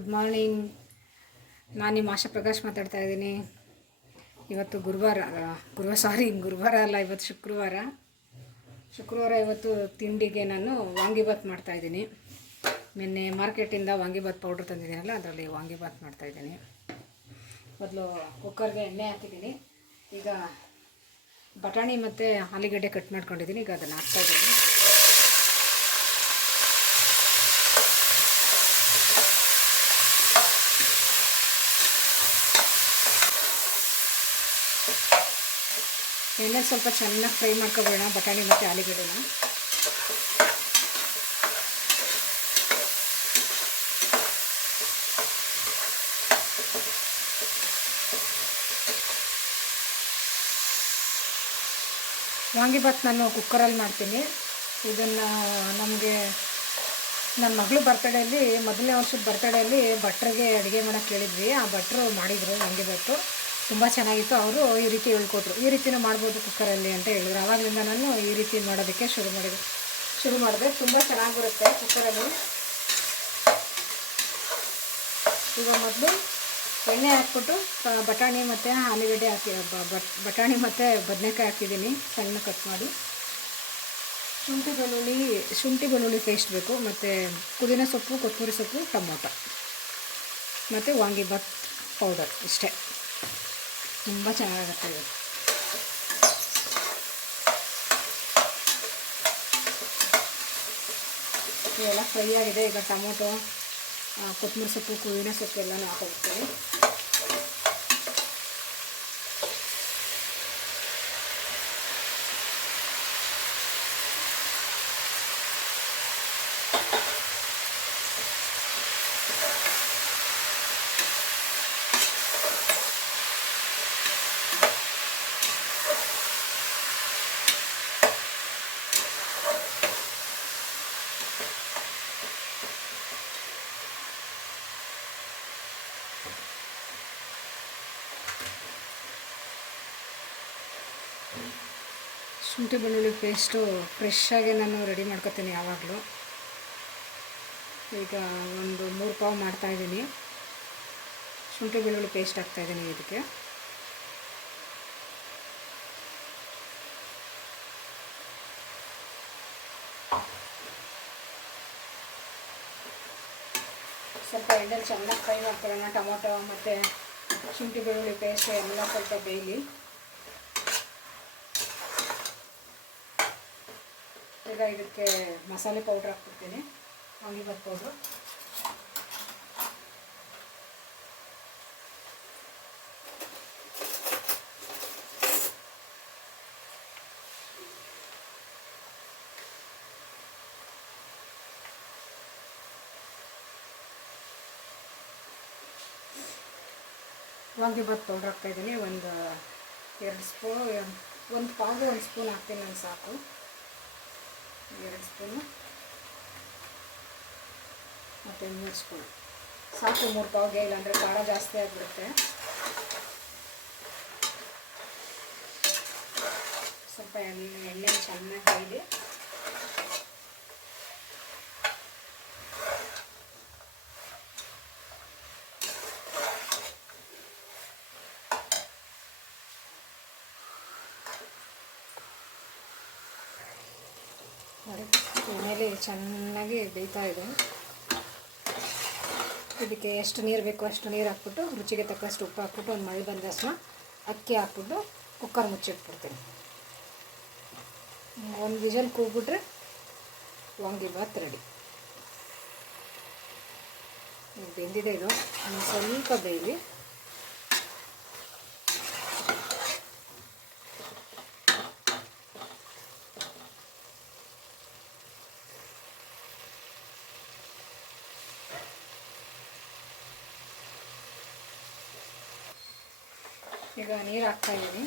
Good morning ನಾನು ನಿಮ್ಮ ಆಶಾ ಪ್ರಕಾಶ್ ಮಾತಾಡ್ತಾ ಇದ್ದೀನಿ. ಇವತ್ತು ಗುರುವಾರ ಗುರುವಾರ ಸಾರಿ ಗುರುವಾರ ಅಲ್ಲ, ಇವತ್ತು ಶುಕ್ರವಾರ. ಶುಕ್ರವಾರ ಇವತ್ತು ತಿಂಡಿಗೆ ನಾನು ವಾಂಗಿಬಾತ್ ಮಾಡ್ತಾಯಿದ್ದೀನಿ ನಿನ್ನೆ ಮಾರ್ಕೆಟಿಂದ ವಾಂಗಿಬಾತ್ ಪೌಡ್ರ್ ತಂದಿದ್ದೀನಲ್ಲ, ಅದರಲ್ಲಿ ವಾಂಗಿಬಾತ್ ಮಾಡ್ತಾಯಿದ್ದೀನಿ ಮೊದಲು ಕುಕ್ಕರ್ಗೆ ಎಣ್ಣೆ ಹಾಕಿದ್ದೀನಿ. ಈಗ ಬಟಾಣಿ ಮತ್ತು ಆಲೂಗಡ್ಡೆ ಕಟ್ ಮಾಡ್ಕೊಂಡಿದ್ದೀನಿ, ಈಗ ಅದನ್ನು ಹಾಕ್ತಾಯಿದ್ದೀನಿ ಎಣ್ಣೆ ಸ್ವಲ್ಪ ಚೆನ್ನಾಗಿ ಫ್ರೈ ಮಾಡ್ಕೊಬೋಣ ಬಟಾಣಿ ಮತ್ತು ಆಲೂಗಡ್ಡೆನ. ವಾಂಗಿಭಾತ್ ನಾನು ಕುಕ್ಕರಲ್ಲಿ ಮಾಡ್ತೀನಿ. ಇದನ್ನು ನಮಗೆ ನನ್ನ ಮಗಳು ಬರ್ತಡೇಲಿ, ಮೊದಲನೇ ವರ್ಷದ ಬರ್ತಡೇಲಿ ಭಟ್ರಿಗೆ ಅಡುಗೆ ಮಾಡೋಕ್ಕೆ ಹೇಳಿದ್ವಿ ಆ ಭಟ್ರು ಮಾಡಿದರು ವಾಂಗಿಬಾತು ತುಂಬ ಚೆನ್ನಾಗಿತ್ತು. ಅವರು ಈ ರೀತಿ ಹೇಳ್ಕೊಟ್ರು. ಈ ರೀತಿನೂ ಮಾಡ್ಬೋದು ಕುಕ್ಕರಲ್ಲಿ ಅಂತ ಹೇಳಿದ್ರು. ಆವಾಗಲಿಂದ ನಾನು ಈ ರೀತಿ ಮಾಡೋದಕ್ಕೆ ಶುರು ಮಾಡಿದೆ. ಶುರು ಮಾಡಿದೆ. ತುಂಬ ಚೆನ್ನಾಗಿ ಬರುತ್ತೆ ಕುಕ್ಕರಲ್ಲಿ. ಈಗ ಮೊದಲು ಎಣ್ಣೆ ಹಾಕ್ಬಿಟ್ಟು ಬಟಾಣಿ ಮತ್ತು ಆಲೂಗಡ್ಡೆ ಹಾಕಿ ಬಟಾಣಿ ಮತ್ತು ಬದನೆಕಾಯಿ ಹಾಕಿದ್ದೀನಿ. ಸಣ್ಣ ಕಟ್ ಮಾಡಿ. ಶುಂಠಿ ಬೆಳ್ಳುಳ್ಳಿ ಶುಂಠಿ ಬೆಳ್ಳುಳ್ಳಿ ಪೇಸ್ಟ್ ಬೇಕು. ಮತ್ತು ಪುದೀನ ಸೊಪ್ಪು, ಕೊತ್ತಂಬರಿ ಸೊಪ್ಪು, ಟೊಮೊಟೊ. ಮತ್ತು ವಾಂಗಿಬಾತ್ ಪೌಡರ್ ಇಷ್ಟೇ. ತುಂಬ ಚೆನ್ನಾಗುತ್ತೆ ಇದು. ಇವೆಲ್ಲ ಫ್ರೈ ಆಗಿದೆ. ಈಗ ಟೊಮೊಟೊ ಕೊತ್ತಂಬರಿ ಸೊಪ್ಪು ಕುವಿನ ಸೊಪ್ಪು ಎಲ್ಲನೂ ಹಾಕೋಬಿಡ್ತೀನಿ ಶುಂಠಿ ಬೆಳ್ಳುಳ್ಳಿ ಪೇಸ್ಟು ಫ್ರೆಶ್ಶಾಗಿ ನಾನು ರೆಡಿ ಮಾಡ್ಕೊತೀನಿ ಯಾವಾಗಲೂ. ಈಗ ಒಂದು ಮೂರು ಪಾವು ಮಾಡ್ತಾಯಿದ್ದೀನಿ ಶುಂಠಿ ಬೆಳ್ಳುಳ್ಳಿ ಪೇಸ್ಟ್ ಹಾಕ್ತಾಯಿದ್ದೀನಿ ಇದಕ್ಕೆ. ಸ್ವಲ್ಪ ಎಣ್ಣೆ ಚೆನ್ನಾಗಿ ಫ್ರೈ ಮಾಡ್ಕೊಳ್ಳೋಣ. ಟೊಮೊಟೊ ಮತ್ತು ಶುಂಠಿ ಬೆಳ್ಳುಳ್ಳಿ ಪೇಸ್ಟ್ ಎಲ್ಲ ಸ್ವಲ್ಪ ಬೇಯಲಿ. ಈಗ ಇದಕ್ಕೆ ಮಸಾಲೆ ಪೌಡ್ರ್ ಹಾಕ್ಬಿಡ್ತೀನಿ. ವಾಂಗಿಬಾತ್ ಪೌಡ್ರು ವಾಂಗಿಬಾತ್ ಪೌಡ್ರ್ ಹಾಕ್ತಾಯಿದ್ದೀನಿ ಒಂದು ಎರಡು ಸ್ಪೂನು ಒಂದು ಪಾವು, ಒಂದು ಸ್ಪೂನ್ ಹಾಕ್ತೀನಿ ನಾನು ಸಾಕು. ಎರಡು ಸ್ಪೂನು. ಮತ್ತು ಮೂರು ಸಾಕು, ಮೂರು ಪಾವ್ಗೆ ಇಲ್ಲಾಂದರೆ ಖಾರ ಜಾಸ್ತಿ ಆಗಿಬಿಡುತ್ತೆ. ಸ್ವಲ್ಪ ಎಣ್ಣೆ ಎಣ್ಣೆ ಚೆನ್ನಾಗಿ ಬೇಯಲಿ ನೋಡಿ ಎಣ್ಣೆಲಿ ಚೆನ್ನಾಗಿ ಬೇಯ್ತಾ ಇದೆ. ಇದಕ್ಕೆ ಎಷ್ಟು ನೀರು ಬೇಕೋ ಅಷ್ಟು ನೀರು ಹಾಕ್ಬಿಟ್ಟು, ರುಚಿಗೆ ತಕ್ಕಷ್ಟು ಉಪ್ಪು ಹಾಕ್ಬಿಟ್ಟು, ಒಂದು ಮಳೆ ಬಂದ ಅಕ್ಕಿ ಹಾಕ್ಬಿಟ್ಟು ಕುಕ್ಕರ್ ಮುಚ್ಚಿಟ್ಬಿಡ್ತೀನಿ. ಒಂದು ವಿಜಲ್ ಕೂಗ್ಬಿಟ್ರೆ ವಾಂಗಿಬಾತ್ ರೆಡಿ. ಬೆಂದಿದೆ ಇದು ಸ್ವಲ್ಪ ಬೇಯಲಿ. ಈಗ ನೀರು ಹಾಕ್ತಾ ಇದ್ದೀನಿ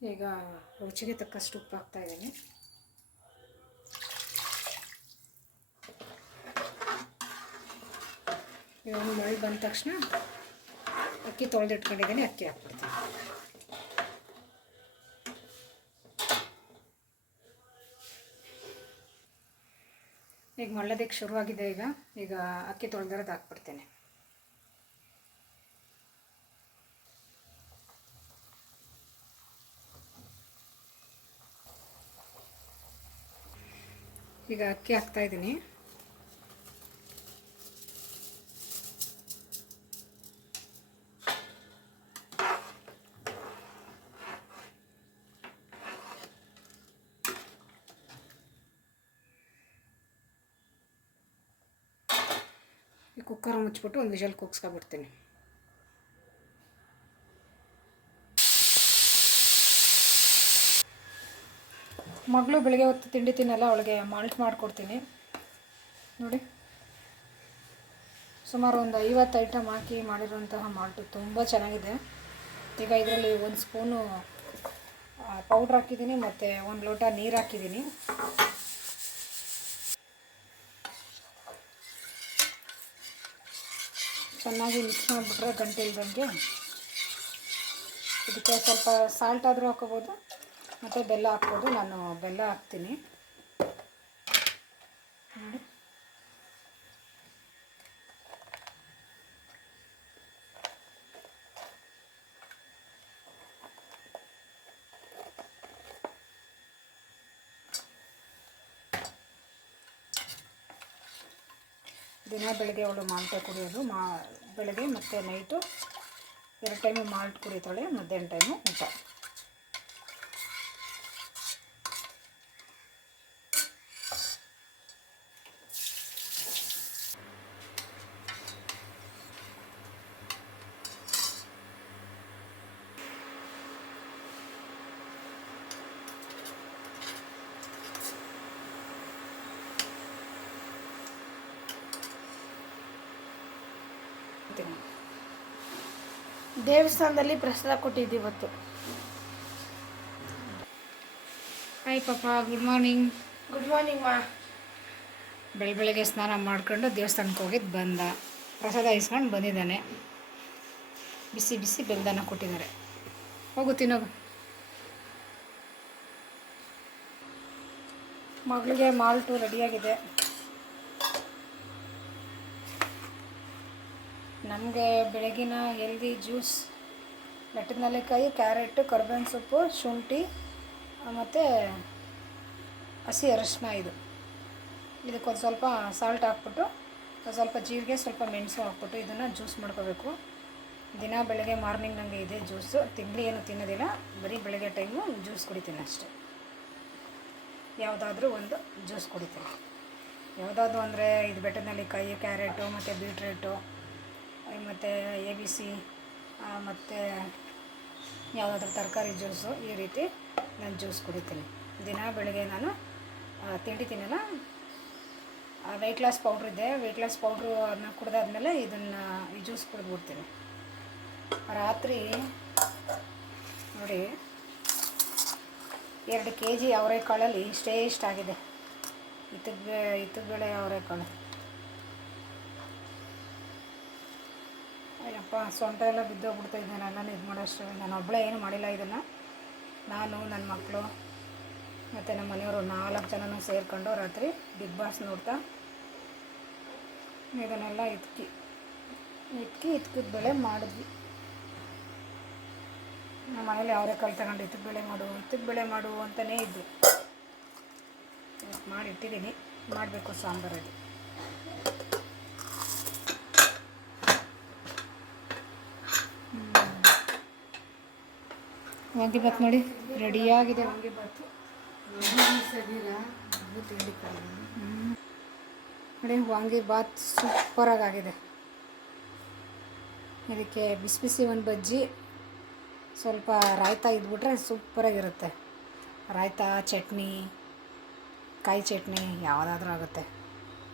ಈಗ ರುಚಿಗೆ ತಕ್ಕಷ್ಟು ಉಪ್ಪು ಹಾಕ್ತಾ ಇದ್ದೀನಿ ಇದೊಂದು ಮಳೆ ಬಂದ ತಕ್ಷಣ ಅಕ್ಕಿ ತೊಳೆದಿಟ್ಕೊಂಡಿದ್ದೀನಿ, ಅಕ್ಕಿ ಹಾಕ್ಬಿಡ್ತೀನಿ. ಈಗ ಮಳ್ಳೋದಕ್ಕೆ ಶುರುವಾಗಿದೆ ಈಗ. ಈಗ ಅಕ್ಕಿ ತೊಳೆದಿರೋದು ಹಾಕ್ಬಿಡ್ತೀನಿ. ಈಗ ಅಕ್ಕಿ ಹಾಕ್ತಾ ಇದ್ದೀನಿ ಈ ಕುಕ್ಕರ್ ಮುಚ್ಚಿಬಿಟ್ಟು ಒಂದು ವಿಷಲ್ ಕೂಗಿಸ್ಕೊಬಿಡ್ತೀನಿ. ಮಗಳು ಬೆಳಗ್ಗೆ ಹೊತ್ತು ತಿಂಡಿ ತಿನ್ನಲ್ಲ, ಅವಳಿಗೆ ಮಾಲ್ಟ್ ಮಾಡಿಕೊಡ್ತೀನಿ. ನೋಡಿ. ಸುಮಾರು ಒಂದು ಐವತ್ತು ಐಟಮ್ ಹಾಕಿ ಮಾಡಿರುವಂತಹ ಮಾಲ್ಟು. ತುಂಬ ಚೆನ್ನಾಗಿದೆ. ಈಗ ಇದರಲ್ಲಿ ಒಂದು ಸ್ಪೂನು ಪೌಡ್ರ್ ಹಾಕಿದ್ದೀನಿ, ಮತ್ತು ಒಂದು ಲೋಟ ನೀರು ಹಾಕಿದ್ದೀನಿ. ಚೆನ್ನಾಗಿ ಮಿಕ್ಸ್ ಮಾಡಿಬಿಟ್ರೆ ಗಂಟೆ ಇಲ್ದಂಗೆ ಇದಕ್ಕೆ ಸ್ವಲ್ಪ ಸಾಲ್ಟ್ ಆದರೂ ಹಾಕೋಬೋದು ಮತ್ತು ಬೆಲ್ಲ ಹಾಕ್ಬೋದು. ನಾನು ಬೆಲ್ಲ ಹಾಕ್ತೀನಿ. ನೋಡಿ. ದಿನ ಬೆಳಗ್ಗೆ ಅವಳು ಮಾಲ್ಟೆ ಕುಡಿಯೋದು, ಮಾ, ಬೆಳಗ್ಗೆ ಮತ್ತು ನೈಟು ಎರಡು ಟೈಮು ಮಾಲ್ಟ್ ಕುಡಿತಾಳೆ, ಮಧ್ಯಾಹ್ನ ಟೈಮು ಊಟ. ದೇವಸ್ಥಾನದಲ್ಲಿ ಪ್ರಸಾದ ಕೊಟ್ಟಿದ್ದು ಇವತ್ತು. ಹಾಯ್ ಪಾಪ ಗುಡ್ ಮಾರ್ನಿಂಗ್ ಗುಡ್ ಮಾರ್ನಿಂಗ್ ಮಾ ಬೆಳ ಬೆಳಗ್ಗೆ ಸ್ನಾನ ಮಾಡ್ಕೊಂಡು ದೇವಸ್ಥಾನಕ್ಕೆ ಹೋಗಿದ್ದು ಬಂದ. ಪ್ರಸಾದ ಇಸ್ಕೊಂಡು ಬಂದಿದ್ದಾನೆ. ಬಿಸಿ ಬಿಸಿ ಬೆಲ್ದಾನ ಕೊಟ್ಟಿದ್ದಾರೆ. ಹೋಗು ತಿನ್ನೋಗು. ಮಗಳಿಗೆ ಮಾಲ್ಟು ರೆಡಿಯಾಗಿದೆ. ನಮಗೆ ಬೆಳಗಿನ ಹೆಲ್ದಿ ಜ್ಯೂಸ್ ಬೆಟ್ಟದ ನೆಲ್ಲಿಕಾಯಿ ಕ್ಯಾರೆಟು ಕರ್ಬೇವಿನ ಸೊಪ್ಪು, ಶುಂಠಿ, ಮತ್ತು ಹಸಿ ಅರಶಿನ ಇದು. ಇದಕ್ಕೊಂದು ಸ್ವಲ್ಪ ಸಾಲ್ಟ್ ಹಾಕ್ಬಿಟ್ಟು ಸ್ವಲ್ಪ ಜೀರಿಗೆ, ಸ್ವಲ್ಪ ಮೆಣಸು ಹಾಕ್ಬಿಟ್ಟು ಇದನ್ನು ಜ್ಯೂಸ್ ಮಾಡ್ಕೋಬೇಕು. ದಿನ ಬೆಳಗ್ಗೆ ಮಾರ್ನಿಂಗ್ ನನಗೆ ಇದೆ ಜ್ಯೂಸು ತಿಂಗಳು ಏನು ತಿನ್ನೋದಿಲ್ಲ, ಬರೀ ಬೆಳಗ್ಗೆ ಟೈಮು ಜ್ಯೂಸ್ ಕುಡಿತೀನಿ ಅಷ್ಟೇ. ಯಾವುದಾದ್ರೂ ಒಂದು ಜ್ಯೂಸ್ ಕುಡಿತೀನಿ. ಯಾವುದಾದ್ರು ಅಂದರೆ ಇದು ಬೆಟ್ಟದಲ್ಲಿ ಕಾಯಿ ಕ್ಯಾರೆಟು ಮತ್ತು ಬೀಟ್ರೇಟು ಮತ್ತು ಎ ಬಿ ಸಿ ಮತ್ತು ಯಾವುದಾದ್ರೂ ತರಕಾರಿ ಜ್ಯೂಸು ಈ ರೀತಿ ನಾನು ಜ್ಯೂಸ್ ಕುಡಿತೀನಿ. ದಿನ ಬೆಳಗ್ಗೆ ನಾನು ತಿಂಡಿ ತಿನ್ನಲ್ಲ. ವೆಯ್ಟ್ ಲಾಸ್ ಪೌಡ್ರ್ ಇದೆ. ವೆಯ್ಟ್ ಲಾಸ್ ಪೌಡ್ರು ಅದನ್ನ ಕುಡ್ದಾದ್ಮೇಲೆ ಇದನ್ನು ಈ ಜ್ಯೂಸ್ ಕುಡಿದ್ಬಿಡ್ತೀನಿ. ರಾತ್ರಿ ನೋಡಿ, ಎರಡು ಕೆ ಜಿ ಅವರೆಕಾಳಲ್ಲಿ ಇಷ್ಟೇ ಇಷ್ಟಾಗಿದೆ ಇತ್ತದ ಬೇ ಇತ್ತದ ಅವರೆಕಾಳು. ಅಯ್ಯಪ್ಪ ಸೊಂಟ ಎಲ್ಲ ಬಿದ್ದೋಗ್ಬಿಡ್ತಾ ಇದ್ದೆ. ನನ್ನ ಇದು ಮಾಡೋಷ್ಟು ನಾನು ಒಬ್ಬಳೇ ಏನು ಮಾಡಿಲ್ಲ ಇದನ್ನು. ನಾನು ನನ್ನ ಮಕ್ಕಳು ಮತ್ತು ನಮ್ಮ ಮನೆಯವರು ನಾಲ್ಕು ಜನನೂ ಸೇರಿಕೊಂಡು ರಾತ್ರಿ ಬಿಗ್ ಬಾಸ್ ನೋಡ್ತಾ ಇದನ್ನೆಲ್ಲ ಇಟ್ಕಿ ಇಟ್ಕಿ ಇಟ್ಕಿದ ಬೆಳೆ ಮಾಡಿದ್ವಿ. ನಮ್ಮ ಮನೇಲಿ ಅವರೇ ಕಲ್ ತಗೊಂಡು ಇತ್ತದ ಬೆಳೆ ಮಾಡು ಇತ್ತದ ಬೆಳೆ ಮಾಡು ಅಂತಲೇ ಇದ್ದು. ಮಾಡಿಟ್ಟಿದ್ದೀನಿ ಮಾಡಬೇಕು ಸಾಂಬಾರಲ್ಲಿ. ವಾಂಗಿಬಾತ್ ನೋಡಿ ರೆಡಿಯಾಗಿದೆ. ವಾಂಗಿಬಾತು. ನೋಡಿ ವಾಂಗಿಬಾತ್ ಸೂಪರಾಗಿ ಆಗಿದೆ ಇದಕ್ಕೆ ಬಿಸಿ ಬಿಸಿ ಒಂದು ಬಜ್ಜಿ ಸ್ವಲ್ಪ ರಾಯ್ತಾ ಇದ್ಬಿಟ್ರೆ ಸೂಪರಾಗಿರುತ್ತೆ. ರಾಯ್ತಾ ಚಟ್ನಿ ಕಾಯಿ ಚಟ್ನಿ ಯಾವುದಾದ್ರೂ ಆಗುತ್ತೆ.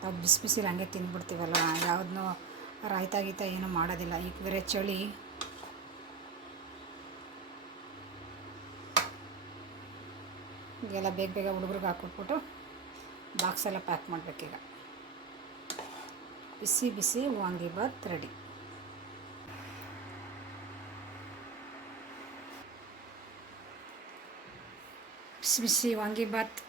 ನಾವು ಬಿಸಿ ಬಿಸಿ ಹಂಗೆ ತಿಂದ್ಬಿಡ್ತೀವಲ್ಲ ಯಾವುದನ್ನೂ ರಾಯ್ತಾ ಗೀತ ಏನೂ ಮಾಡೋದಿಲ್ಲ. ಈಗ ಬೇರೆ ಚಳಿ. ಈಗೆಲ್ಲ ಬೇಗ ಬೇಗ ಹುಡುಗ್ರಿಗೆ ಹಾಕ್ಬಿಟ್ಬಿಟ್ಟು ಬಾಕ್ಸೆಲ್ಲ ಪ್ಯಾಕ್ ಮಾಡಬೇಕೀಗ ಬಿಸಿ ಬಿಸಿ ವಾಂಗಿಬಾತ್ ರೆಡಿ. ಬಿಸಿ ಬಿಸಿ ವಾಂಗಿಬಾತ್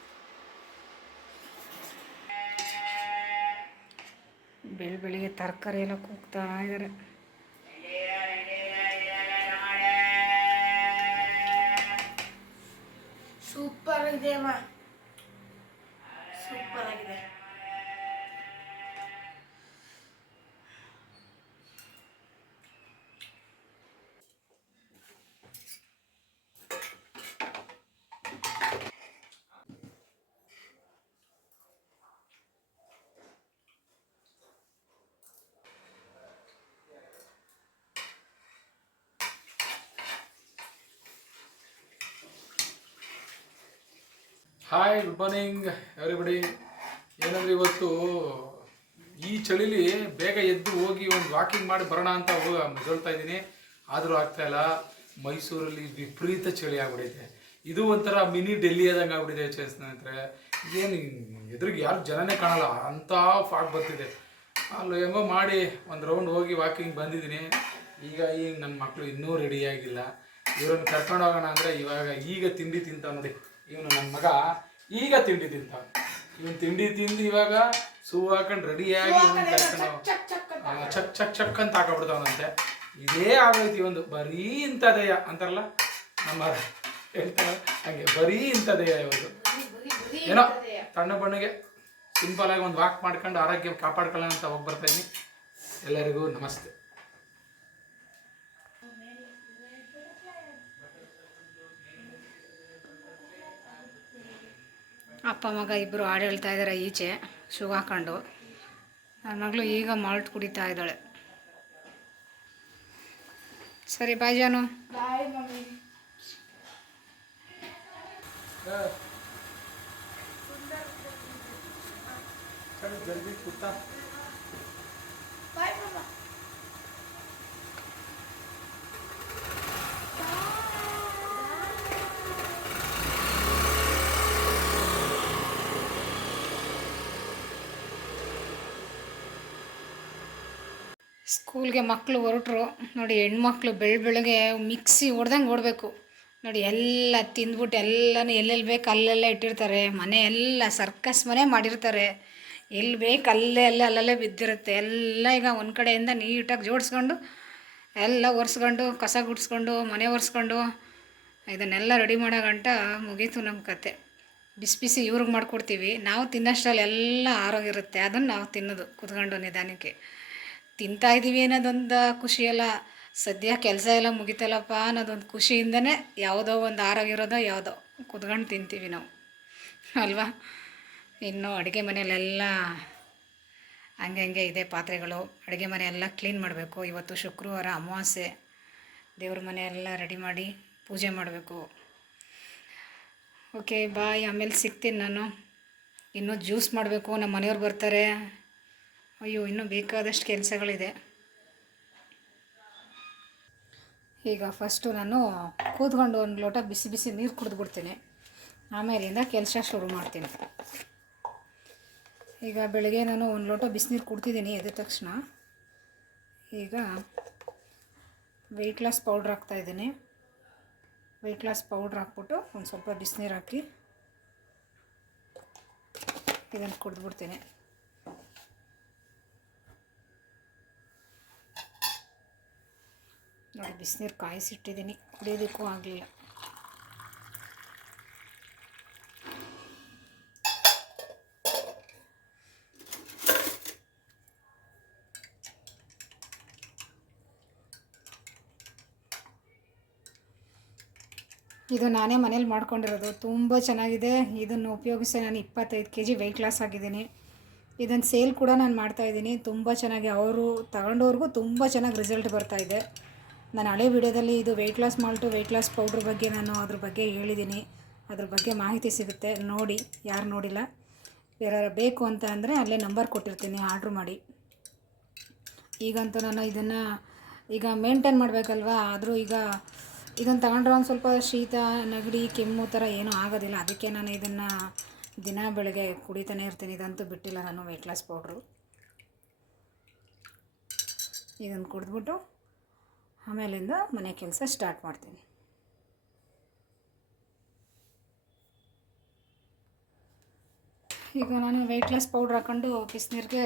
ಬೆಳ ಬೆಳಿಗ್ಗೆ ತರಕಾರಿ ಎಲ್ಲ ಕೂಗ್ತಾ ಇದ್ದಾರೆ ಸೂಪರ್ ಇದೆ ಅಮ್ಮ ಸೂಪರ್ ಆಗಿದೆ ಹಾಯ್ ಗುಡ್ ಮಾರ್ನಿಂಗ್ ಎವ್ರಿಬಡಿ ಏನಂದ್ರೆ ಇವತ್ತು ಈ ಚಳಿಲಿ ಬೇಗ ಎದ್ದು ಹೋಗಿ ಒಂದು ವಾಕಿಂಗ್ ಮಾಡಿ ಬರೋಣ ಅಂತ ಹೇಳ್ತಾ ಇದ್ದೀನಿ. ಆದರೂ ಆಗ್ತಾ ಇಲ್ಲ. ಮೈಸೂರಲ್ಲಿ ವಿಪರೀತ ಚಳಿ ಆಗ್ಬಿಡೈತೆ. ಇದು ಒಂಥರ ಮಿನಿ ಡೆಲ್ಲಿ ಆದಂಗೆ ಆಗ್ಬಿಟ್ಟಿದೆ ಚೆ ಸ್ನೇಹಿತರೆ. ಏನು ಎದುರಿಗೆ ಯಾರು ಜನನೇ ಕಾಣಲ್ಲ. ಅಂಥ ಫಾಗ್ ಬರ್ತಿದೆ. ಅಲ್ಲಿ ಹೆಂಗೋ ಮಾಡಿ ಒಂದು ರೌಂಡ್ ಹೋಗಿ ವಾಕಿಂಗ್ ಬಂದಿದ್ದೀನಿ. ಈಗ ಈಗ ನನ್ನ ಮಕ್ಕಳು ಇನ್ನೂ ರೆಡಿ ಆಗಿಲ್ಲ. ಇವ್ರನ್ನ ಕರ್ಕೊಂಡು ಹೋಗೋಣ ಅಂದರೆ ಇವಾಗ ಈಗ ತಿಂಡಿ ತಿಂತ ನೋಡಿ. ಇವನು ನನ್ನ ಮಗ. ಈಗ ತಿಂಡಿ ತಿಂತ ಇವನು ತಿಂಡಿ ತಿಂದು ಇವಾಗ ಸೂ ಹಾಕೊಂಡು ರೆಡಿಯಾಗಿ ಚಕ್ ಚಕ್ ಚಕ್ ಅಂತ ಹಾಕೊಂಡ್ಬಿಡ್ತಾವನಂತೆ ಇದೇ ಆಗೈತಿ ಒಂದು ಬರೀ ಇಂಥದೆಯ ಅಂತಾರಲ್ಲ? ನಮ್ಮ ಹೇಳ್ತಾರ. ಹಂಗೆ ಬರೀ ಇಂಥದೆಯ ಇವತ್ತು ಏನೋ ತಣ್ಣ ಬಣ್ಣಗೆ ಸಿಂಪಲ್ ಆಗಿ ಒಂದು ವಾಕ್ ಮಾಡ್ಕೊಂಡು ಆರೋಗ್ಯ ಕಾಪಾಡ್ಕೊಳ್ಳೋಣ ಅಂತ ಹೋಗಿ ಬರ್ತಾ ಇದ್ದೀನಿ ಎಲ್ಲರಿಗೂ ನಮಸ್ತೆ. ಅಪ್ಪ ಮಗ ಇಬ್ಬರು ಹಾಡು ಹೇಳ್ತಾ ಇದ್ದಾರೆ ಈಚೆ ಶೂ ಹಾಕೊಂಡು. ನನ್ನ ಮಗಳು ಈಗ ಮಾಲ್ಟ್ ಕುಡಿತಾ ಇದ್ದಾಳೆ. ಸರಿ ಬಾಯ್ ಜಾನು. ಬಾಯ್ ಸ್ಕೂಲ್ಗೆ ಮಕ್ಕಳು ಹೊರಟ್ರು. ನೋಡಿ, ಹೆಣ್ಮಕ್ಳು ಬೆಳ ಬೆಳಗ್ಗೆ ಮಿಕ್ಸಿ ಹೊಡ್ದಂಗೆ ಓಡಬೇಕು ನೋಡಿ, ಎಲ್ಲ ತಿಂದ್ಬಿಟ್ಟು ಎಲ್ಲನೂ ಎಲ್ಲೆಲ್ಲಿ ಬೇಕು ಅಲ್ಲೆಲ್ಲ ಇಟ್ಟಿರ್ತಾರೆ. ಮನೆ ಎಲ್ಲ ಸರ್ಕಸ್ ಮನೆ ಮಾಡಿರ್ತಾರೆ. ಎಲ್ಲಿ ಬೇಕು ಅಲ್ಲೇ ಅಲ್ಲೇ, ಅಲ್ಲಲ್ಲೇ ಬಿದ್ದಿರುತ್ತೆ. ಎಲ್ಲ ಈಗ ಒಂದು ಕಡೆಯಿಂದ ನೀಟಾಗಿ ಜೋಡಿಸ್ಕೊಂಡು, ಎಲ್ಲ ಒರೆಸ್ಕೊಂಡು, ಕಸ ಗುಡಿಸ್ಕೊಂಡು, ಮನೆ ಒರೆಸ್ಕೊಂಡು, ಇದನ್ನೆಲ್ಲ ರೆಡಿ ಮಾಡೋ ಗಂಟ ಮುಗೀತು ನಮ್ಮ ಕತೆ. ಬಿಸಿ ಬಿಸಿ ಇವ್ರಿಗೆ ಮಾಡಿಕೊಡ್ತೀವಿ. ನಾವು ತಿನ್ನಷ್ಟರಲ್ಲಿ ಎಲ್ಲ ಆರೋಗ್ಯ ಇರುತ್ತೆ. ಅದನ್ನು ನಾವು ತಿನ್ನೋದು, ಕುತ್ಕೊಂಡು ನಿಧಾನಕ್ಕೆ. ತಿಂತಾ ಇದ್ದೀವಿ ಅನ್ನೋದೊಂದು ಖುಷಿಯಲ್ಲ ಸದ್ಯ ಕೆಲಸ ಎಲ್ಲ ಮುಗಿತಲ್ಲಪ್ಪ ಅನ್ನೋದೊಂದು ಖುಷಿಯಿಂದನೇ ಯಾವುದೋ ಒಂದು ಆರೋಗಿರೋದೋ ಯಾವುದೋ ಕುತ್ಕೊಂಡು ತಿಂತೀವಿ ನಾವು. ಅಲ್ವಾ? ಇನ್ನು ಅಡುಗೆ ಮನೆಯಲ್ಲೆಲ್ಲ ಹಂಗೆ ಹಂಗೆ ಇದೆ ಪಾತ್ರೆಗಳು. ಅಡುಗೆ ಮನೆ ಎಲ್ಲ ಕ್ಲೀನ್ ಮಾಡಬೇಕು. ಇವತ್ತು ಶುಕ್ರವಾರ ಅಮಾವಾಸ್ಯೆ. ದೇವ್ರ ಮನೆ ಎಲ್ಲ ರೆಡಿ ಮಾಡಿ ಪೂಜೆ ಮಾಡಬೇಕು. ಓಕೆ ಬಾಯ್ ಆಮೇಲೆ ಸಿಗ್ತೀನಿ ನಾನು. ಇನ್ನೂ ಜ್ಯೂಸ್ ಮಾಡಬೇಕು. ನಮ್ಮ ಮನೆಯವ್ರು ಬರ್ತಾರೆ. ಅಯ್ಯೋ, ಇನ್ನೂ ಬೇಕಾದಷ್ಟು ಕೆಲಸಗಳಿದೆ. ಈಗ ಫಸ್ಟು ನಾನು ಕೂತ್ಕೊಂಡು ಒಂದು ಲೋಟ ಬಿಸಿ ಬಿಸಿ ನೀರು ಕುಡಿದ್ಬಿಡ್ತೀನಿ ಆಮೇಲಿಂದ ಕೆಲಸ ಶುರು ಮಾಡ್ತೀನಿ. ಈಗ ಬೆಳಗ್ಗೆ ನಾನು ಒಂದು ಲೋಟ ಬಿಸಿನೀರು ಕುಡ್ತಿದ್ದೀನಿ ಎದ್ದ ತಕ್ಷಣ. ಈಗ ವೆಯ್ಟ್ ಲಾಸ್ ಪೌಡ್ರ್ ಹಾಕ್ತಾಯಿದ್ದೀನಿ ವೆಯ್ಟ್ ಲಾಸ್ ಪೌಡ್ರ್ ಹಾಕ್ಬಿಟ್ಟು ಒಂದು ಸ್ವಲ್ಪ ಬಿಸಿನೀರು ಹಾಕಿ ಇದನ್ನು ಕುಡಿದ್ಬಿಡ್ತೀನಿ ನೋಡಿ, ಬಿಸಿನೀರು ಕಾಯಿಸಿಟ್ಟಿದ್ದೀನಿ. ಕುಡಿಯೋದಕ್ಕೂ ಆಗಲಿಲ್ಲ. ಇದು ನಾನೇ ಮನೇಲಿ ಮಾಡ್ಕೊಂಡಿರೋದು. ತುಂಬ ಚೆನ್ನಾಗಿದೆ. ಇದನ್ನು ಉಪಯೋಗಿಸಿ ನಾನು ಇಪ್ಪತ್ತೈದು ಕೆ ಜಿ ವೆಯ್ಟ್ ಲಾಸ್ ಆಗಿದ್ದೀನಿ. ಇದನ್ನು ಸೇಲ್ ಕೂಡ ನಾನು ಮಾಡ್ತಾಯಿದ್ದೀನಿ ತುಂಬ ಚೆನ್ನಾಗಿ ಅವರು ತಗೊಂಡವ್ರಿಗೂ ತುಂಬ ಚೆನ್ನಾಗಿ ರಿಸಲ್ಟ್ ಬರ್ತಾಯಿದೆ ನಾನು ಹಳೆ ವಿಡಿಯೋದಲ್ಲಿ ಇದು weight loss malt weight loss powder ಬಗ್ಗೆ ನಾನು ಅದ್ರ ಬಗ್ಗೆ ಹೇಳಿದ್ದೀನಿ. ಅದ್ರ ಬಗ್ಗೆ ಮಾಹಿತಿ ಸಿಗುತ್ತೆ. ನೋಡಿ, ಯಾರು ನೋಡಿಲ್ಲ? ಬೇರೆ ಬೇಕು ಅಂತ ಅಂದರೆ ಅಲ್ಲೇ ನಂಬರ್ ಕೊಟ್ಟಿರ್ತೀನಿ. ಆರ್ಡ್ರ್ ಮಾಡಿ. ಈಗಂತೂ ನಾನು ಇದನ್ನು ಈಗ ಮೇಂಟೈನ್ ಮಾಡಬೇಕಲ್ವಾ? ಆದರೂ ಈಗ ಇದನ್ನು ತಗೊಂಡ್ರೆ ಒಂದು ಸ್ವಲ್ಪ ಶೀತ, ನೆಗಡಿ, ಕೆಮ್ಮು ಥರ ಏನೂ ಆಗೋದಿಲ್ಲ. ಅದಕ್ಕೆ ನಾನು ಇದನ್ನು ದಿನ ಬೆಳಗ್ಗೆ ಕುಡಿತಾನೆ ಇರ್ತೀನಿ. ಇದಂತೂ ಬಿಟ್ಟಿಲ್ಲ ನಾನು ವೆಯ್ಟ್ ಲಾಸ್ ಪೌಡ್ರು ಇದನ್ನು ಕುಡಿದ್ಬಿಟ್ಟು ಆಮೇಲಿಂದ ಮನೆ ಕೆಲಸ ಸ್ಟಾರ್ಟ್ ಮಾಡ್ತೀನಿ. ಈಗ ನಾನು ವೆಯ್ಟ್ಲೆಸ್ ಪೌಡ್ರ್ ಹಾಕೊಂಡು ಬಿಸಿನೀರಿಗೆ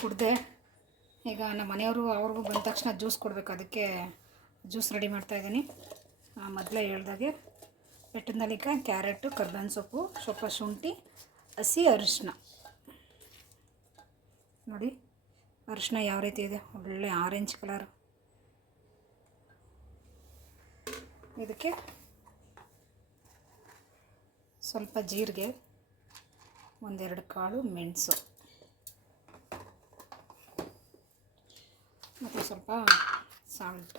ಕುಡಿದೆ. ಈಗ ನಮ್ಮ ಮನೆಯವರು ಅವ್ರಿಗೂ ಬಂದ ತಕ್ಷಣ ಜ್ಯೂಸ್ ಕೊಡಬೇಕು. ಅದಕ್ಕೆ ಜ್ಯೂಸ್ ರೆಡಿ ಮಾಡ್ತಾಯಿದ್ದೀನಿ ಮೊದಲೇ ಹೇಳ್ದಾಗೆ ಬೆಟ್ಟನಲ್ಲಿಕಾಯಿ ಕ್ಯಾರೆಟು, ಕರ್ಬೇವಿನ ಸೊಪ್ಪು, ಸ್ವಲ್ಪ ಶುಂಠಿ, ಹಸಿ ಅರಿಶಿನ ನೋಡಿ ಅರಿಶಿನ ಯಾವ ರೀತಿ ಇದೆ? ಒಳ್ಳೆ ಆರೆಂಜ್ ಕಲರ್ ಇದಕ್ಕೆ ಸ್ವಲ್ಪ ಜೀರಿಗೆ, ಒಂದೆರಡು ಕಾಳು, ಮೆಣಸು. ಮತ್ತು ಸ್ವಲ್ಪ ಸಾಲ್ಟ್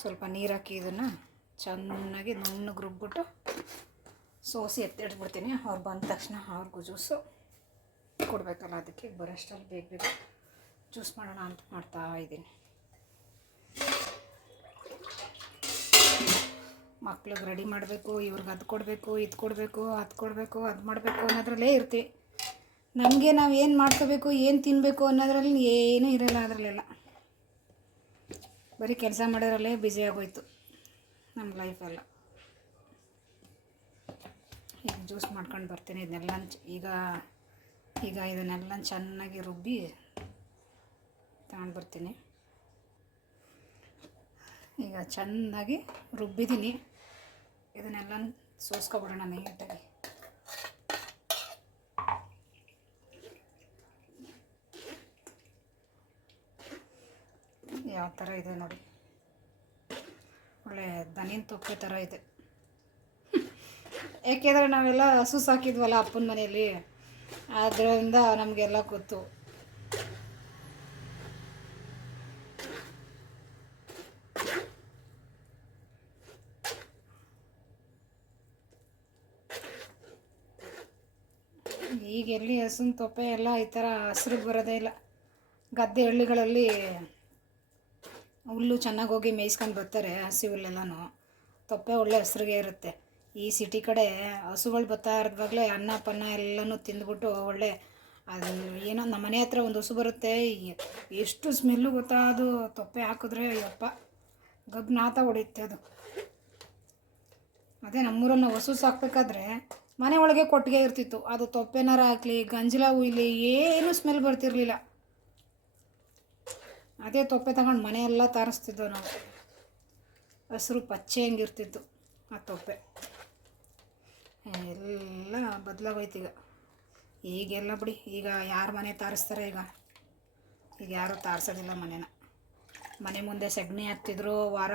ಸ್ವಲ್ಪ ನೀರು ಹಾಕಿ ಇದನ್ನು ಚೆನ್ನಾಗಿ ನುಣ್ಣಗೆ ರುಬ್ಬಿಟ್ಟು ಸೋಸಿ ಎತ್ತಿಟ್ಬಿಡ್ತೀನಿ ಅವ್ರು ಬಂದ ತಕ್ಷಣ ಅವ್ರಿಗೂ ಜ್ಯೂಸು ಕೊಡಬೇಕಲ್ಲ, ಅದಕ್ಕೆ ಬರೋಷ್ಟಲ್ಲಿ ಬೇಗ ಬೇಗ ಜ್ಯೂಸ್ ಮಾಡೋಣ ಅಂತ ಮಾಡ್ತಾ ಇದ್ದೀನಿ ಮಕ್ಳಿಗೆ ರೆಡಿ ಮಾಡಬೇಕು, ಇವ್ರಿಗೆ ಅದು ಕೊಡಬೇಕು, ಇದು ಕೊಡಬೇಕು, ಅದು ಕೊಡಬೇಕು, ಅದು ಮಾಡಬೇಕು ಅನ್ನೋದ್ರಲ್ಲೇ ಇರ್ತಿ. ನಮಗೆ ನಾವು ಏನು ಮಾಡ್ಕೋಬೇಕು, ಏನು ತಿನ್ನಬೇಕು ಅನ್ನೋದ್ರಲ್ಲಿ ಏನೂ ಇರಲ್ಲ ಅದರಲ್ಲೆಲ್ಲ. ಬರೀ ಕೆಲಸ ಮಾಡೋದ್ರಲ್ಲೇ ಬ್ಯುಸಿ ಆಗೋಯ್ತು ನಮ್ಮ ಲೈಫೆಲ್ಲ ಈಗ ಜ್ಯೂಸ್ ಮಾಡ್ಕೊಂಡು ಬರ್ತೀನಿ ಇದನ್ನೆಲ್ಲ ಈಗ ಈಗ ಇದನ್ನೆಲ್ಲ ಚೆನ್ನಾಗಿ ರುಬ್ಬಿ ತಗೊಂಡು ಬರ್ತೀನಿ. ಈಗ ಚೆನ್ನಾಗಿ ರುಬ್ಬಿದ್ದೀನಿ. ಇದನ್ನೆಲ್ಲ ಸೋಸ್ಕೊಬಿಡೋಣ ನೀಟಾಗಿ. ಯಾವ ಥರ ಇದೆ ನೋಡಿ. ಒಳ್ಳೆ ದನಿನ ತೊಪ್ಪೆ ಥರ ಇದೆ. ಯಾಕೆಂದರೆ ನಾವೆಲ್ಲ ಹಸು ಸಾಕಿದ್ವಲ್ಲ ಅಪ್ಪನ ಮನೆಯಲ್ಲಿ. ಅದರಿಂದ ನಮಗೆಲ್ಲ ಗೊತ್ತು. ಈಗ ಎಲ್ಲಿ ಹಸುನ ತೊಪ್ಪೆ ಎಲ್ಲ ಈ ಥರ ಹಸ್ರಿಗೆ ಬರೋದೇ ಇಲ್ಲ. ಗದ್ದೆ ಹಳ್ಳಿಗಳಲ್ಲಿ ಹುಲ್ಲು ಚೆನ್ನಾಗಿ ಹೋಗಿ ಮೇಯ್ಸ್ಕೊಂಡು ಬರ್ತಾರೆ ಹಸಿ ಹುಲ್ಲೆಲ್ಲನೂ. ತೊಪ್ಪೆ ಒಳ್ಳೆ ಹಸ್ರಿಗೆ ಇರುತ್ತೆ. ಈ ಸಿಟಿ ಕಡೆ ಹಸುಗಳು ಬರ್ತಾ ಇರೋದಾಗಲೇ ಅನ್ನ, ಪನ್ನ ಎಲ್ಲನೂ ತಿಂದ್ಬಿಟ್ಟು ಒಳ್ಳೆ ಅದು ಏನೋ ನಮ್ಮ ಮನೆ ಹತ್ರ ಒಂದು ಹಸು ಬರುತ್ತೆ. ಎಷ್ಟು ಸ್ಮೆಲ್ಲು ಗೊತ್ತಾ ಅದು. ತೊಪ್ಪೆ ಹಾಕಿದ್ರೆ ಅಯ್ಯಪ್ಪ ಗಬ್ನಾಥ ಹೊಡೆಯುತ್ತೆ ಅದು. ಅದೇ ನಮ್ಮೂರಲ್ಲಿ ನಾವು ಹಸು ಸಾಕಬೇಕಾದ್ರೆ ಮನೆ ಒಳಗೆ ಕೊಟ್ಟಿಗೆ ಇರ್ತಿತ್ತು. ಅದು ತೊಪ್ಪೆನಾರ ಹಾಕಲಿ ಗಂಜಲ ಹುಯ್ಲಿ, ಏನೂ ಸ್ಮೆಲ್ ಬರ್ತಿರ್ಲಿಲ್ಲ. ಅದೇ ತೊಪ್ಪೆ ತಗೊಂಡು ಮನೆಯೆಲ್ಲ ತಾರಿಸ್ತಿದ್ದೆವು ನಾವು. ಹಸಿರು ಪಚ್ಚೆ ಹೆಂಗಿರ್ತಿತ್ತು ಆ ತೊಪ್ಪೆ. ಎಲ್ಲ ಬದಲಾಗೋಯ್ತು ಈಗ. ಈಗೆಲ್ಲ ಬಿಡಿ, ಈಗ ಯಾರು ಮನೆ ತಾರಿಸ್ತಾರೆ ಈಗ? ಈಗ ಯಾರೂ ತಾರಿಸೋದಿಲ್ಲ ಮನೆನ. ಮನೆ ಮುಂದೆ ಸಗಣಿ ಹಾಕ್ತಿದ್ರು ವಾರ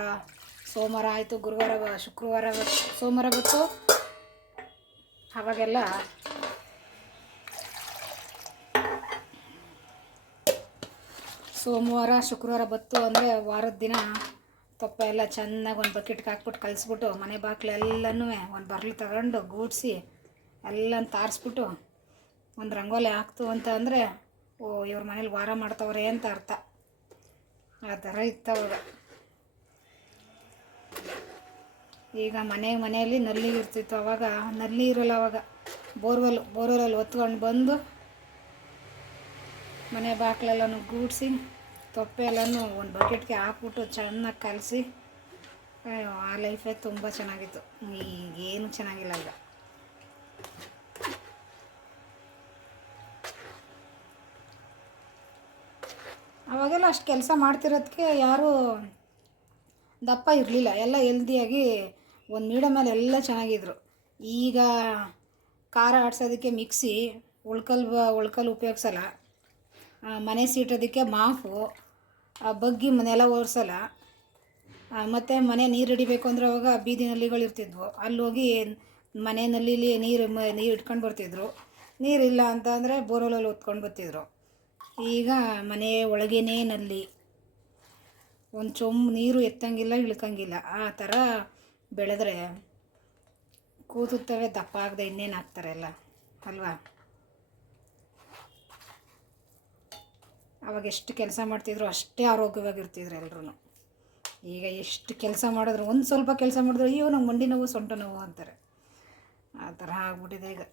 ಸೋಮವಾರ ಆಯಿತು, ಗುರುವಾರ, ಶುಕ್ರವಾರ, ಸೋಮವಾರ ಬಂತು ಅವಾಗೆಲ್ಲ ಸೋಮವಾರ, ಶುಕ್ರವಾರ ಬತ್ತು ಅಂದರೆ ವಾರದ ದಿನ ತೊಪ್ಪ ಎಲ್ಲ ಚೆನ್ನಾಗಿ ಒಂದು ಬಕೆಟ್ಗೆ ಹಾಕ್ಬಿಟ್ಟು ಕಲಿಸ್ಬಿಟ್ಟು ಮನೆ ಬಾಗಿಲೆಲ್ಲನೂ ಒಂದು ಬರ್ಲು ತಗೊಂಡು ಗೂಡಿಸಿ ಎಲ್ಲ ತಾರಿಸ್ಬಿಟ್ಟು ಒಂದು ರಂಗೋಲಿ ಹಾಕ್ತು ಅಂತ ಅಂದರೆ, ಓ, ಇವ್ರ ಮನೇಲಿ ವಾರ ಮಾಡ್ತವ್ರೆ ಅಂತ ಅರ್ಥ. ಆ ಥರ ಇತ್ತವಾಗ ಈಗ ಮನೆ ಮನೆಯಲ್ಲಿ ನಲ್ಲಿ ಇರ್ತಿತ್ತು ಅವಾಗ, ನಲ್ಲಿ ಇರೋಲ್ಲ ಅವಾಗ. ಬೋರ್ವೆಲ್, ಬೋರ್ವೆಲಲ್ಲಿ ಹೊತ್ಕೊಂಡು ಬಂದು ಮನೆ ಬಾಗಿಲೆಲ್ಲನೂ ಗೂಡಿಸಿ ತೊಪ್ಪೆ ಎಲ್ಲನೂ ಒಂದು ಬಕೆಟ್ಗೆ ಹಾಕ್ಬಿಟ್ಟು ಚೆನ್ನಾಗಿ ಕಲಸಿ ಆ ಲೈಫೇ ತುಂಬ ಚೆನ್ನಾಗಿತ್ತು. ಈಗೇನು ಚೆನ್ನಾಗಿಲ್ಲ ಈಗ. ಅವಾಗೆಲ್ಲ ಅಷ್ಟು ಕೆಲಸ ಮಾಡ್ತಿರೋದಕ್ಕೆ ಯಾರೂ ದಪ್ಪ ಇರಲಿಲ್ಲ. ಎಲ್ಲ ಹೆಲ್ದಿಯಾಗಿ ಒಂದು ಮೇಲೆ ಎಲ್ಲ ಚೆನ್ನಾಗಿದ್ರು. ಈಗ ಖಾರ ಆಡ್ಸೋದಕ್ಕೆ ಮಿಕ್ಸಿ, ಉಳ್ಕಲ್ ಬ, ಉಳ್ಕಲ್ ಉಪಯೋಗಿಸಲ್ಲ. ಮನೆ ಸೀಟೋದಕ್ಕೆ ಮಾಫು ಬಗ್ಗಿ ಮನೆಲ್ಲ ಒರೆಸಲ್ಲ. ಮತ್ತು ಮನೆ ನೀರು ಹಿಡಿಬೇಕು ಅಂದ್ರೆ ಅವಾಗ ಬೀದಿ ನಲ್ಲಿಗಳು ಇರ್ತಿದ್ವು. ಅಲ್ಲಿ ಹೋಗಿ ಮನೆ ನಲ್ಲಿಲಿ ನೀರು ನೀರು ಇಟ್ಕೊಂಡು ಬರ್ತಿದ್ರು. ನೀರಿಲ್ಲ ಅಂತ ಅಂದರೆ ಬೋರ್ವೆಲಲ್ಲಿ ಹೊತ್ಕೊಂಡು ಬರ್ತಿದ್ರು. ಈಗ ಮನೆ ಒಳಗೇನೇ ನಲ್ಲಿ. ಒಂದು ಚೊಂಬು ನೀರು ಎತ್ತಂಗಿಲ್ಲ, ಇಳ್ಕಂಗಿಲ್ಲ. ಆ ಥರ ಬೆಳೆದ್ರೆ ಕೂದುತ್ತವೆ ದಪ್ಪ ಆಗದೆ ಇನ್ನೇನು ಆಗ್ತಾರೆ ಎಲ್ಲ ಅಲ್ವಾ? ಅವಾಗ ಎಷ್ಟು ಕೆಲಸ ಮಾಡ್ತಿದ್ರು ಅಷ್ಟೇ ಆರೋಗ್ಯವಾಗಿರ್ತಿದ್ರು ಎಲ್ಲರೂ ಈಗ ಎಷ್ಟು ಕೆಲಸ ಮಾಡಿದ್ರು ಒಂದು ಸ್ವಲ್ಪ ಕೆಲಸ ಮಾಡಿದ್ರು ಅಯ್ಯೋ ನಂಗೆ ಮಂಡಿ ನೋವು, ಸೊಂಟ ನೋವು ಅಂತಾರೆ. ಆ ಥರ ಆಗ್ಬಿಟ್ಟಿದೆ ಈಗ.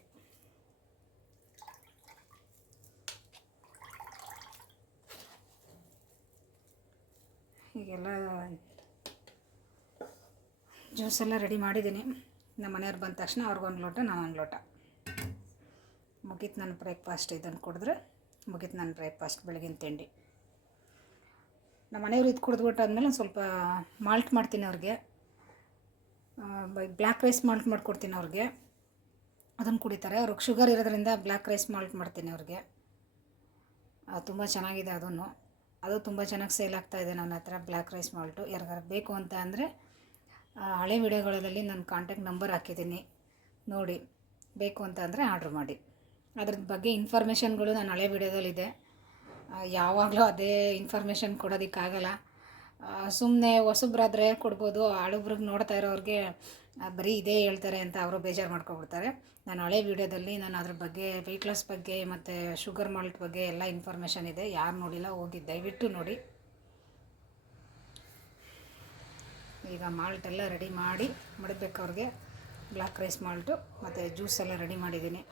ಈಗೆಲ್ಲ ಜ್ಯೂಸ್ ಎಲ್ಲ ರೆಡಿ ಮಾಡಿದ್ದೀನಿ. ನಮ್ಮ ಮನೆಯವ್ರು ಬಂದ ತಕ್ಷಣ ಅವ್ರಿಗೊಂದು ಲೋಟ ನಾನೊಂದು ಲೋಟ. ಮುಗೀತು ನನ್ನ ಬ್ರೇಕ್ಫಾಸ್ಟ್ ಇದನ್ನು ಕುಡಿದ್ರೆ, ಮುಗೀತು ನನ್ನ ಬ್ರೇಕ್ಫಾಸ್ಟ್ ಬೆಳಗಿನ ತಿಂಡಿ. ನಮ್ಮ ಮನೆಯವ್ರು ಇದು ಕುಡಿದ್ಬಿಟ್ಟು ಆದಮೇಲೆ ಸ್ವಲ್ಪ ಮಾಲ್ಟ್ ಮಾಡ್ತೀನಿ ಅವ್ರಿಗೆ. ಬ್ಲ್ಯಾಕ್ ರೈಸ್ ಮಾಲ್ಟ್ ಮಾಡ್ಕೊಡ್ತೀನಿ ಅವ್ರಿಗೆ. ಅದನ್ನು ಕುಡಿತಾರೆ. ಅವ್ರಿಗೆ ಶುಗರ್ ಇರೋದ್ರಿಂದ ಬ್ಲ್ಯಾಕ್ ರೈಸ್ ಮಾಲ್ಟ್ ಮಾಡ್ತೀನಿ ಅವ್ರಿಗೆ. ತುಂಬ ಚೆನ್ನಾಗಿದೆ ಅದನ್ನು ಅದು ತುಂಬ ಚೆನ್ನಾಗಿ ಸೇಲ್ ಆಗ್ತಾಯಿದೆ ನನ್ನ ಹತ್ರ ಬ್ಲ್ಯಾಕ್ ರೈಸ್ ಮಾಲ್ಟು ಯಾರಿಗಾರು ಬೇಕು ಅಂತ ಅಂದರೆ ಹಳೆ ವಿಡಿಯೋಗಳಲ್ಲಿ ನನ್ನ ಕಾಂಟ್ಯಾಕ್ಟ್ ನಂಬರ್ ಹಾಕಿದ್ದೀನಿ. ನೋಡಿ, ಬೇಕು ಅಂತ ಅಂದರೆ ಆರ್ಡ್ರ್ ಮಾಡಿ. ಅದ್ರ ಬಗ್ಗೆ ಇನ್ಫಾರ್ಮೇಷನ್ಗಳು ನಾನು ಹಳೆ ವಿಡಿಯೋದಲ್ಲಿದೆ ಯಾವಾಗಲೂ ಅದೇ ಇನ್ಫಾರ್ಮೇಷನ್ ಕೊಡೋದಕ್ಕಾಗಲ್ಲ. ಸುಮ್ಮನೆ ಹೊಸಬ್ರಾದರೆ ಕೊಡ್ಬೋದು ಹಳಬ್ರಿಗೆ ನೋಡ್ತಾ ಇರೋರಿಗೆ ಬರೀ ಇದೇ ಹೇಳ್ತಾರೆ ಅಂತ ಅವರು ಬೇಜಾರು ಮಾಡ್ಕೊಬಿಡ್ತಾರೆ. ನಾನು ಹಳೆ ವಿಡಿಯೋದಲ್ಲಿ ನಾನು ಅದ್ರ ಬಗ್ಗೆ ವೆಯ್ಟ್ ಲಾಸ್ ಬಗ್ಗೆ ಮತ್ತು ಶುಗರ್ ಮಾಲ್ಟ್ ಬಗ್ಗೆ ಎಲ್ಲ ಇನ್ಫಾರ್ಮೇಷನ್ ಇದೆ. ಯಾರು ನೋಡಿಲ್ಲ, ಹೋಗಿ ದಯವಿಟ್ಟು ನೋಡಿ. ಈಗ ಮಾಲ್ಟ್ ಎಲ್ಲ ರೆಡಿ ಮಾಡಿ ಮಡಗಬೇಕು ಅವ್ರಿಗೆ ಬ್ಲ್ಯಾಕ್ ರೈಸ್ ಮಾಲ್ಟು ಮತ್ತು ಜ್ಯೂಸ್ ಎಲ್ಲ ರೆಡಿ ಮಾಡಿದ್ದೀನಿ.